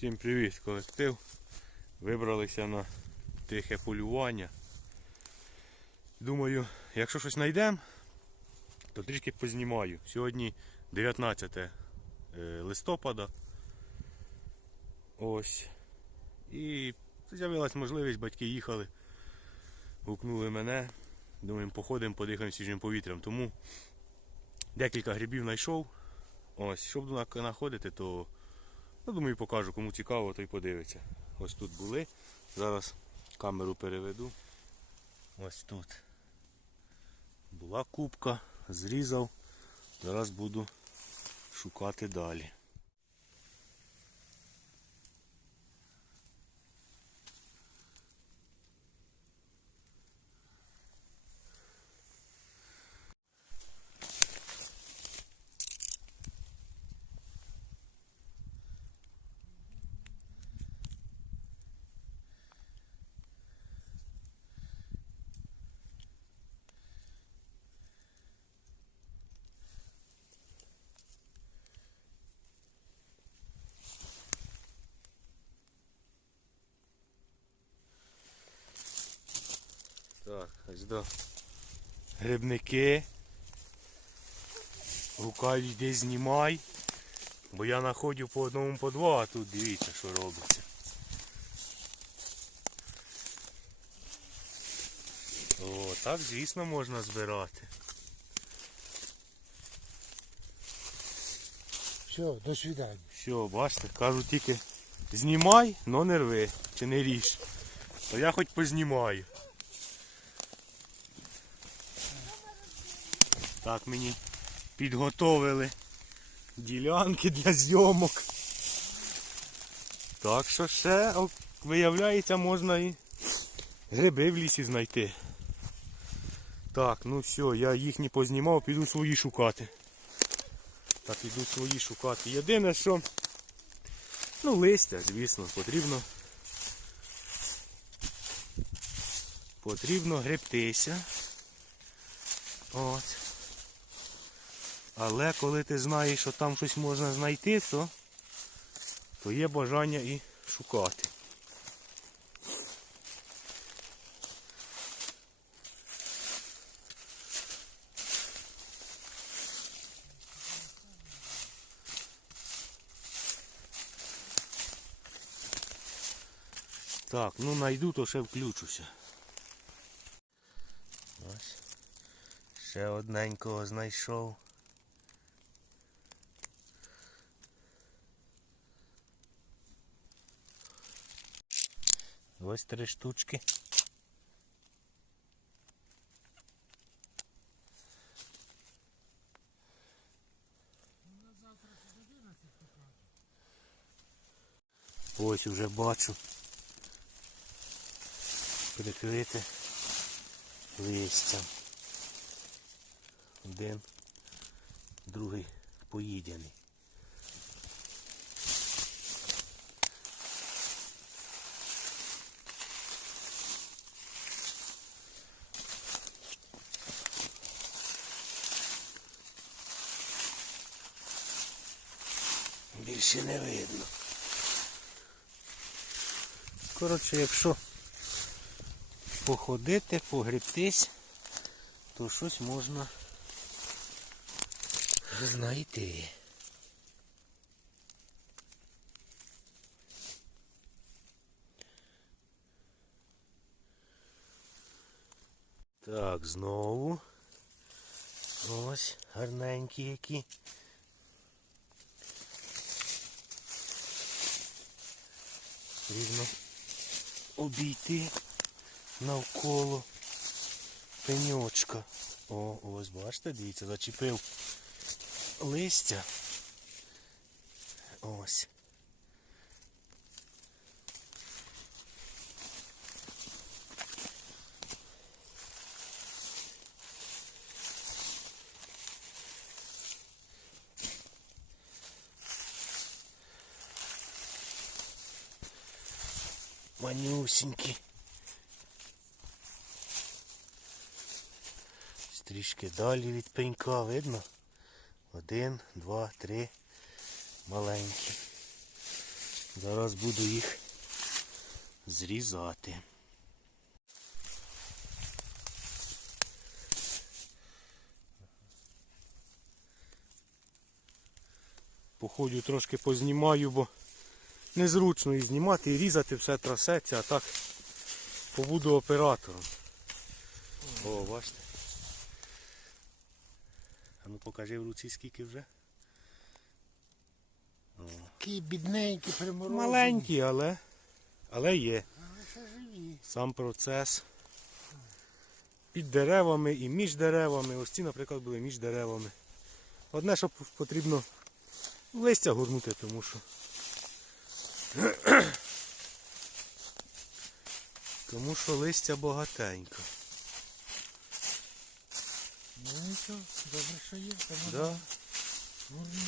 Всім привіт, колектив. Вибралися на тихе полювання. Думаю, якщо щось знайдемо, то трішки познімаю. Сьогодні 19 е, листопада. Ось. І з'явилась можливість, батьки їхали, гукнули мене. Думаємо, походимо, подихаємо свіжим повітрям. Тому декілька грибів знайшов. Ось, щоб знаходити, то Ну, думаю, покажу, кому цікаво, той подивиться. Ось тут були. Зараз камеру переведу. Ось тут. Була кубка, зрізав. Зараз буду шукати далі. Так, ось до грибники. Гукають, йди знімай. Бо я знаходжу по одному по два, а тут дивіться, що робиться. О, так, звісно, можна збирати. Все, до свидання. Все, бачите, кажу тільки знімай, но не рви, чи не ріж. То я хоч познімаю. Так мені підготовили ділянки для зйомок. Так що ще, виявляється, можна і гриби в лісі знайти. Так, ну все, я їх не познімав, піду свої шукати. Так, іду свої шукати. Єдине, що ну, листя, звісно, потрібно. Потрібно гребтися. От. Але коли ти знаєш, що там щось можна знайти, то, то є бажання і шукати. Так, ну найду, то ще включуся. Ось. Ще одненького знайшов. Ось три штучки. Ось уже бачу. Прикрите листям. Один, другий поїдений. Більше не видно. Коротше, якщо походити, погребтись, то щось можна знайти. Так, знову. Ось гарненькі які. Рівно обійти навколо пеньочка. О, ось бачите, дивіться, зачепив листя. Ось. Манюсінькі. Трішки далі від пенька видно. Один, два, три маленькі. Зараз буду їх зрізати. Походю трошки познімаю, бо незручно і знімати, і різати все трасеться, а так побуду оператором. О, бачите. А ну покажи в руці скільки вже. Такі бідненькі приморожені. Маленькі, але, але є. Але ще живі. Сам процес. Під деревами і між деревами. Ось ці, наприклад, були між деревами. Одне, що потрібно листя горнути, тому що. Тому що листя багатенько. Ну нічого, добре, що є. тому. Да? Гурні.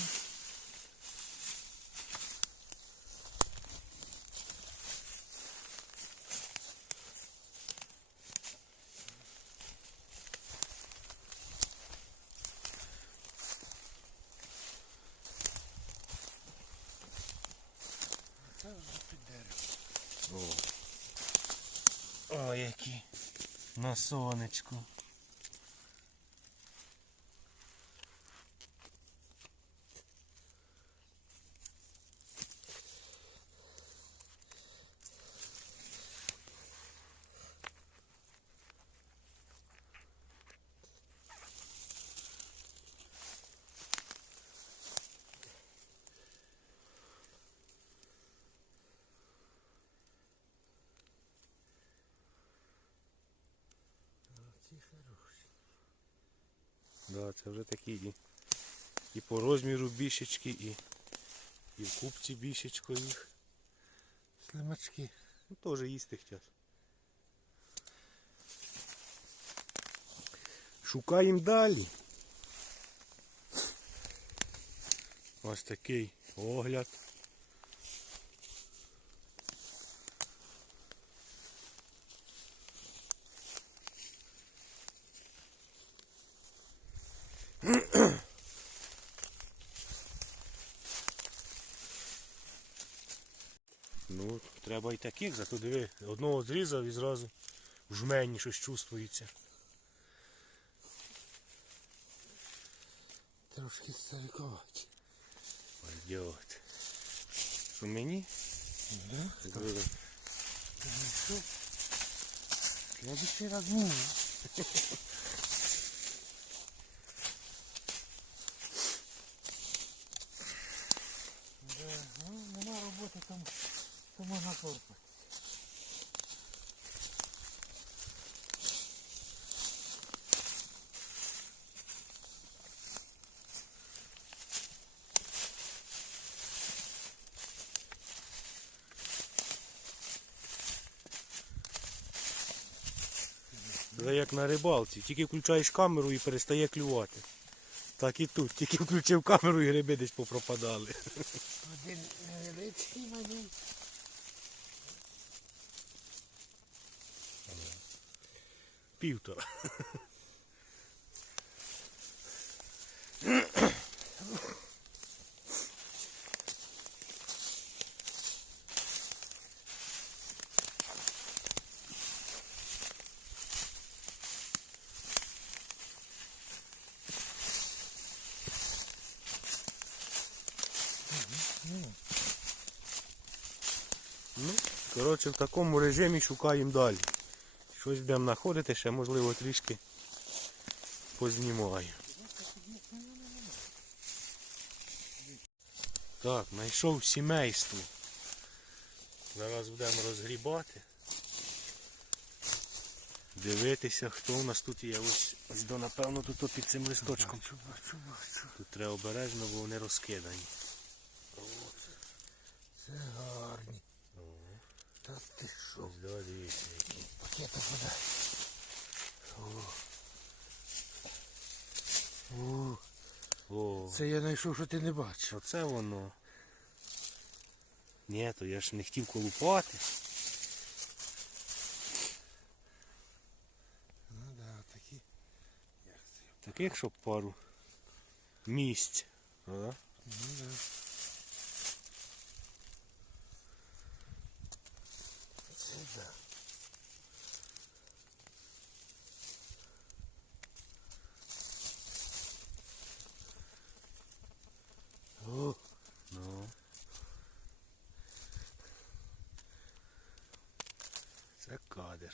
Це вже під дерево. О. О, які. На сонечку. Вже такі і, і по розміру бішечки, і, і в купці бішечко їх. Слимачки. Ну, теж їсти хотять. Шукаємо далі. Ось такий огляд. Ну, треба і таких, зато диви, одного зрізав і зразу в жмені щось чувствується. Трошки стариковаті. Пойдет. Що мені? Да? Ну? Следующий раз мені. Да, ну, нема роботи, там, то можна корпати. Це як на рибалці. Тільки включаєш камеру і перестає клювати. Так і тут. Тільки включив камеру і гриби десь попропадали. Один невеличкий малюк. Півтора. Ну, коротше, в такому режимі шукаємо далі. Щось будемо знаходити, ще можливо трішки познімаю. Так, знайшов сімейство. Зараз будемо розгрібати. Дивитися, хто у нас тут є. Ось, ось до, напевно, тут під цим листочком. Тут треба обережно, бо вони розкидані. Це гарні. Та ти що? Пакета подай. О, О, це я знайшов, що ти не бачив. оце воно. Ні, то я ж не хотів колупати. Ну да, такі. Таких, щоб пару місць. Ага. Ну да.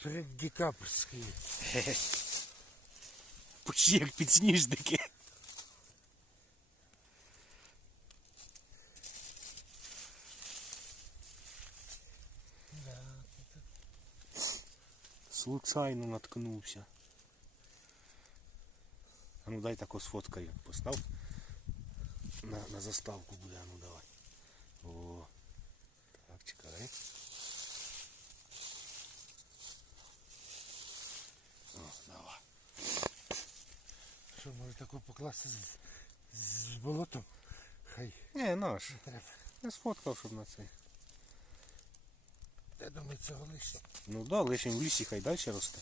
Перед Дікапрською. Почти як підсніжники. Случайно наткнувся. А ну дай тако сфоткаю. Постав. На, на заставку буде, а ну давай. О. Так, чекай. Що, може таку покласти з, з болотом? Хай Не, наш. не треба. Я сфоткав, щоб на це. Я думаю, цього лише. Ну да, лишень в лісі, хай далі росте.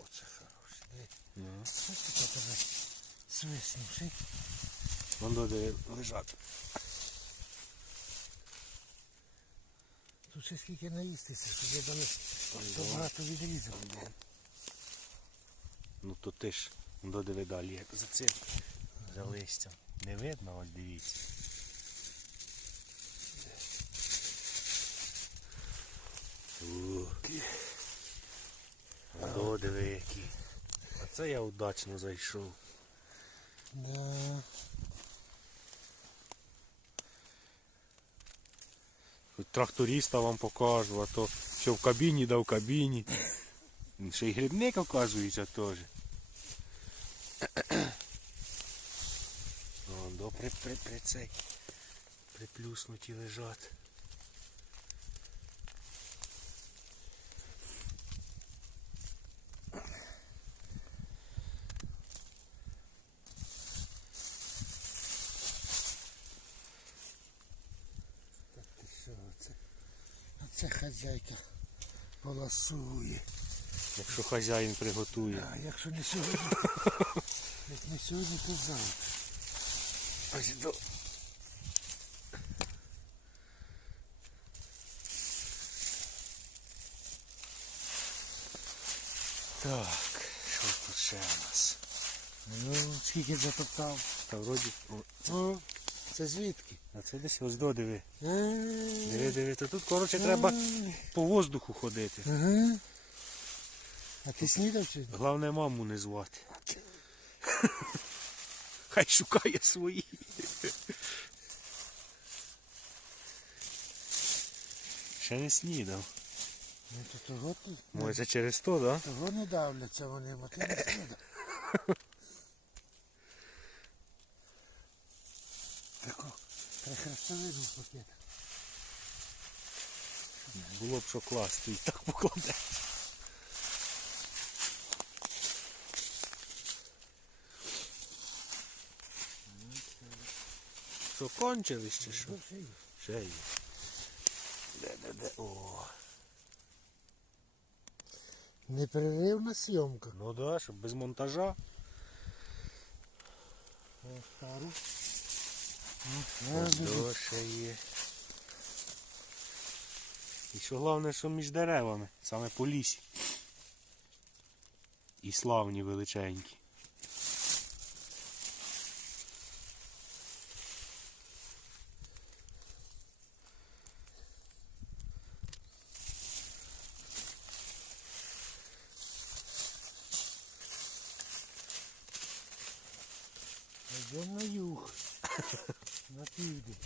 Оце хороше. Диви. Ну. Це тебе свиснувши? Вон де лежать. Ще скільки наїстися, щоб я дали то багато відрізав. Ну то ти ж до диви далі, як за цим. За листям. Не видно, ось дивіться. До диви які. А це я удачно зайшов. Да. Хоч тракториста вам покажу, а то що в кабіні, да в кабіні. Ще й грибник оказується теж. Добре, до при, при, при цей. Приплюснуті лежать. Так ти що, оце? Оце хазяйка поласує. Якщо хазяїн приготує. А якщо не сьогодні, як не сьогодні, то завтра. Ось до. Так, що тут ще у нас? Ну, скільки затоптав. Та вроді. О, це звідки? А це десь ось до диви. Диви, диви. То тут, коротше, треба по воздуху ходити. Ага. А ти снідав чи? Головне маму не звати. Хай шукає свої. Ще не снідав. Ну, то того, Може це через то, да? того не давляться вони, а ти не снідав. Тако, в пакет. Було б що класти і так покладе. Що кончились чи що? Ще. Ще є. Де, де, де. О. Непреривна зйомка. Ну да, щоб без монтажа. О. Ось до ще є. І що головне, що між деревами, саме по лісі. І славні величенькі. Йдемо на юг. На південь.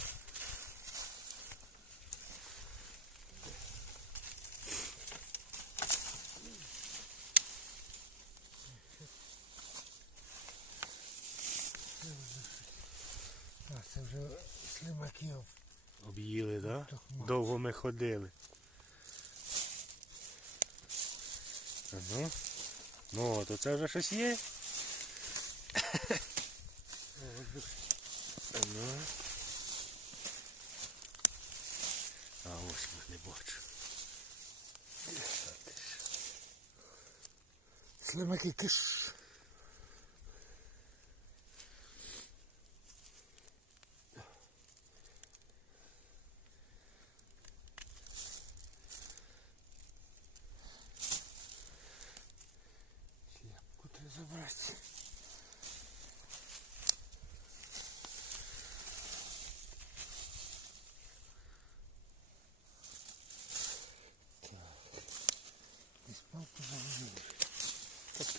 А, це вже слимаків. Об'їли. Так. Довго ми ходили. Ага. Ну, то це вже щось є. Ага. А ось ми не бачу. Слимаки киш.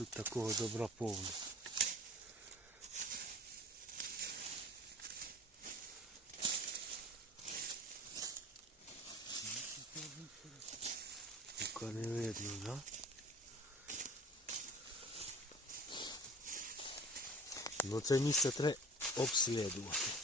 Людського добра повно. Поки не видно, да? Ну це місце треба обслідувати.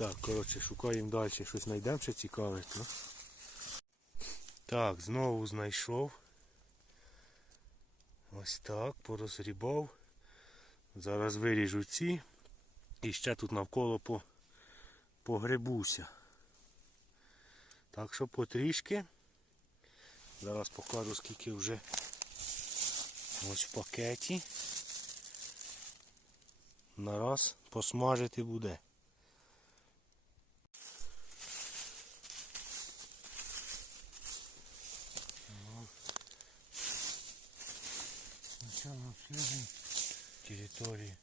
Так, коротше, шукаємо далі, щось знайдемо, що цікаве. Ну. Так, знову знайшов. Ось так, порозрібав. Зараз виріжу ці. І ще тут навколо по, погребуся. Так що потрішки. Зараз покажу скільки вже ось в пакеті. Нараз посмажити буде. Обследуем. Території.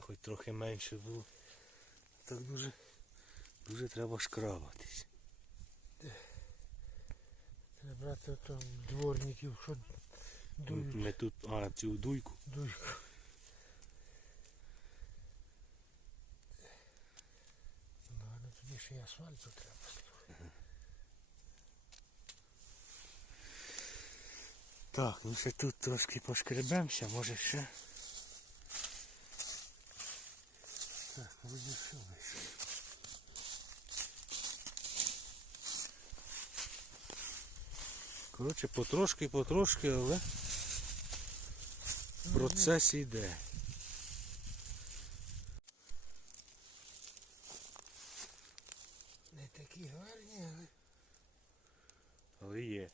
Хоч трохи менше було. Так дуже, дуже треба шкрабатись. Треба брати ото дворників, що дують Ми тут, а, цю дуйку. дуйку. Ну, ну тоді ще й асфальту треба. слухай. Так, ну ще тут трошки пошкребемося, може ще. Так, все вийшло. Коротше, потрошки, потрошки, але процес йде. Не такі гарні, але Але є.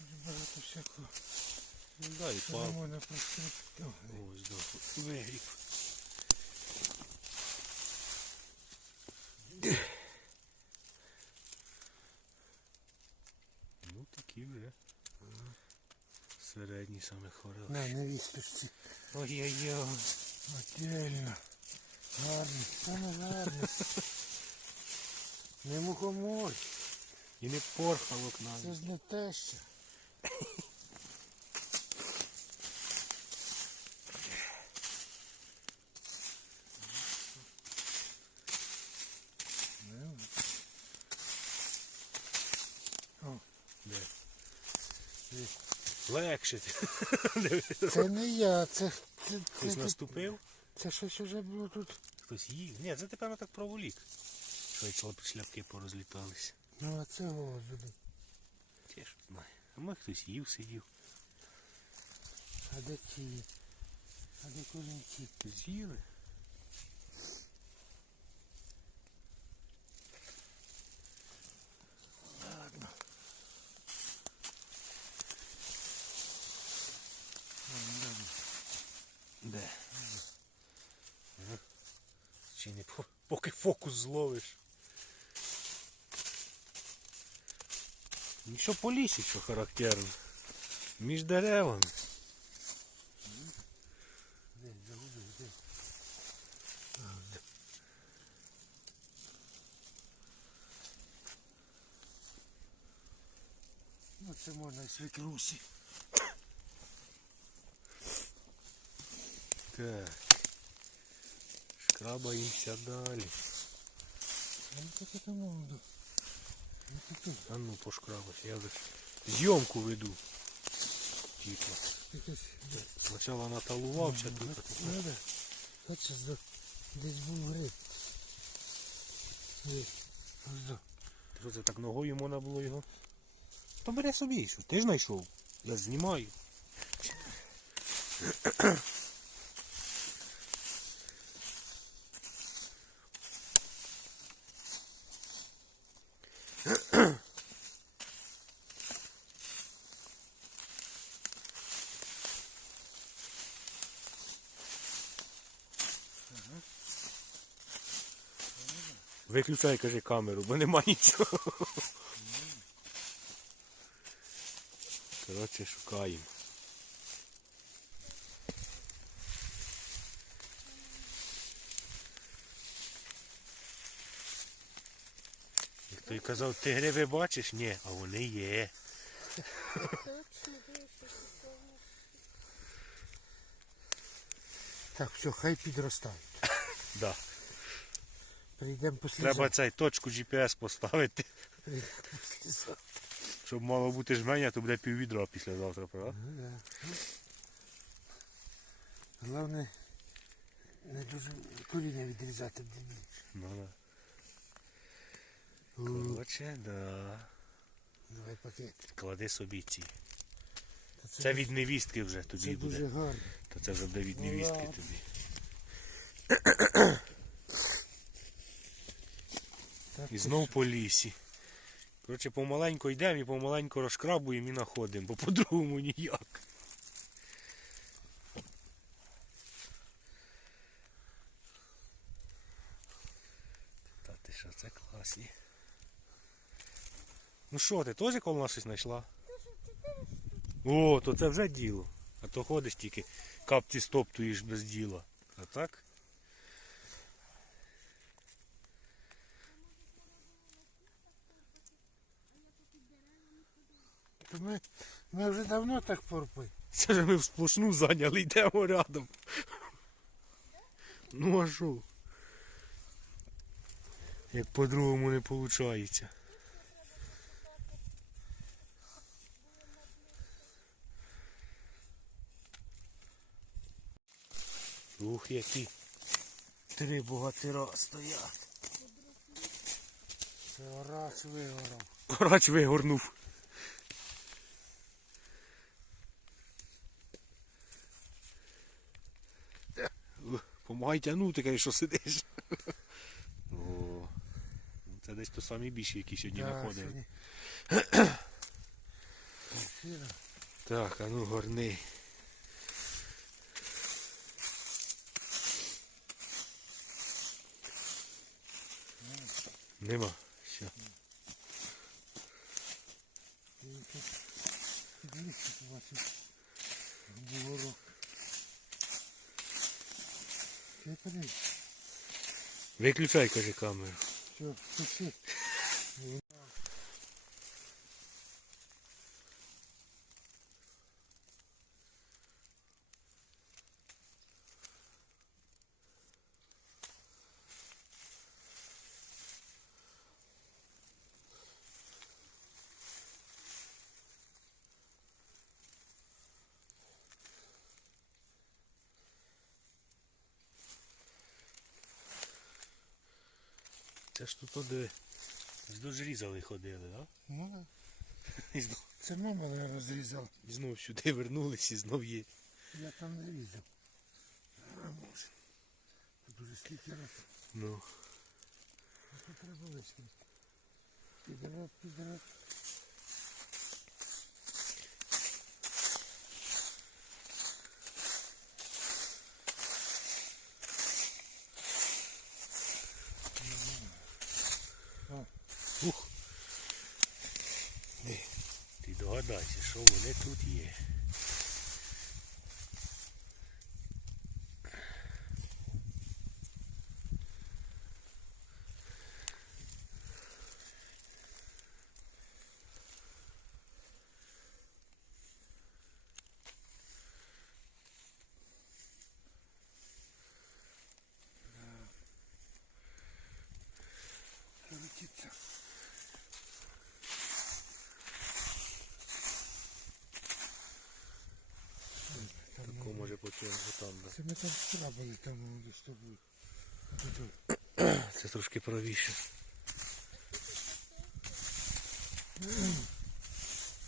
дуже багато всякого. Ну да, і пав. можна проскрипти. Ось да, вигріб. Ну такі вже. Середні саме хороші. На, на вісточці. Ой-ой-ой. Отдельно. Гарно. Саме гарно. Не мухомор. І не порхалок Це ж не те що. Ну, Де? Легше. Це не я, це, це, Хтось наступив, це щось уже було тут. хтось їв. Ні, це тепер так проволік. Що шляп- шляпки порозліталися. Ну а це господи. Я ж знаю. А ми хтось їв, сидів. А де ті? А де корінці? З'їли. Ладно. Де? Ага. Чи не по- поки фокус зловиш. Нічого по лісі, що характерно. Між деревами. Ну це можна і свекрусі. Так. Шкрабаємося далі. Ну таке там молоду. Ну таке. А ну пошкрабайся, я зйомку веду. Типа. Спочатку наталувався тут. а. Хочеш до... Десь був гриб. Що це так ногою можна було його? То бере собі, що ти ж знайшов. Я знімаю. Виключай, кажи камеру, бо нема нічого. Коротше, шукаємо. Як той казав, ти гриби бачиш? Ні, а вони є. Так, все, хай підростають. Да. Прийдемо після Треба цей точку GPS поставити, щоб мало бути жменя, то буде піввідра післязавтра, правда? Ну, да. Головне, не дуже коріння відрізати дрібніше. Ну, да. Коротше, да. Давай пакет. Клади собі ці. Та Це від невістки вже це тобі буде. дуже гарно. То це вже буде від Ну, невістки тобі. І знов по лісі. Коротше, помаленько йдемо і помаленько розкрабуємо і знаходимо, бо по-другому ніяк. Та ти що, це класні. Ну що, ти теж коло щось знайшла? О, то це вже діло. А то ходиш тільки капці стоптуєш без діла. А так? Ми, ми вже давно так порпи. Це ж ми в сплошну зайняли, йдемо рядом. Ну а що? Як по-другому не виходить. Ух, які. Три богатира стоять. Це oraч вигорав. Грач вигорнув. Помагай тягнути, каже, що сидиш. О, ну це десь то самі більші, які сьогодні Да, сьогодні. Так, а ну горни. Нема. Що? Тільки подивись. Виключай, каже камеру. Все, пиши. Це ж тут різали ходили, так? Ну, так. І знов, це ми мене розрізала. і знов сюди вернулись і знов є. Я там не різав. А може. Тут уже скільки раз. Ну. А тут треба вискрити. Підроб, підроб. Догадайся, що вони тут є. Там. Да. Це ми там вчора там з тобою. Це трошки правіше.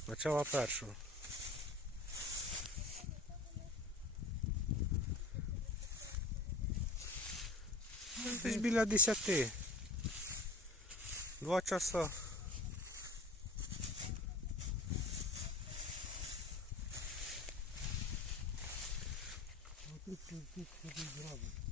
Начало першого. Десь біля десяти. Два часа. Ну тут, тут, тут ходить зразу.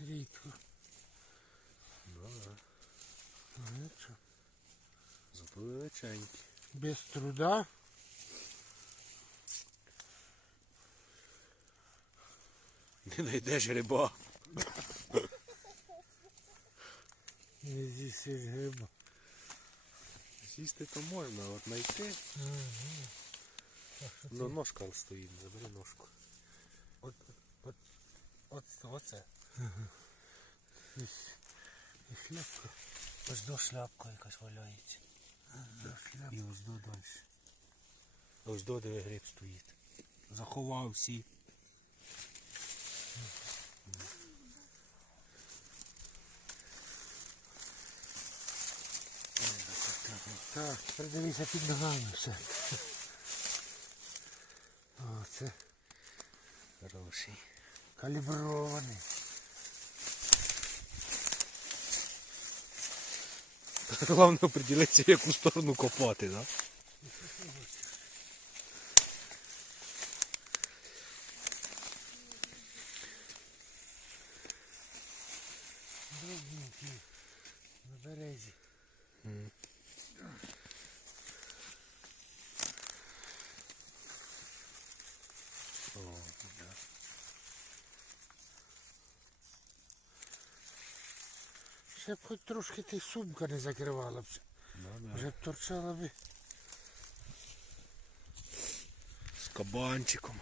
Рідко. Ну, що, Зато величенькі. Без труда. Не знайдеш гриба. Не з'їсиш гриба. Сісти то можна, от знайти. Ну, ножка стоїть, забери ножку. От, от, от, оце. І шляпка. Ось до шляпка якась валяється. І ось до далі. Ось до диви гриб стоїть. Заховав всі. Так, придивися під ногами все. О, це Хороший. калібрований. Головне определитися, в яку сторону копати, так? Дробненький. На березі. Ще б хоч трошки ти сумка не закривала б. Вже б торчала би. З кабанчиком.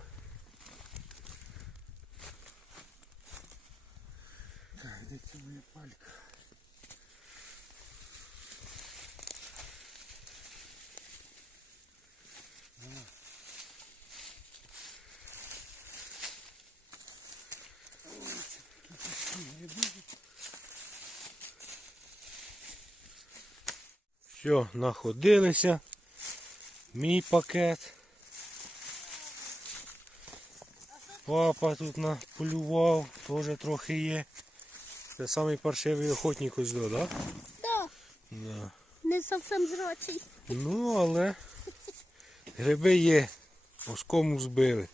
Так, де це моя палька? Все, находилися. Мій пакет. Папа тут наполював, теж трохи є. Це самий паршивий охотник ось до, так? Да, Да? не зовсім зрочий. Ну, але гриби є. Воскому збили.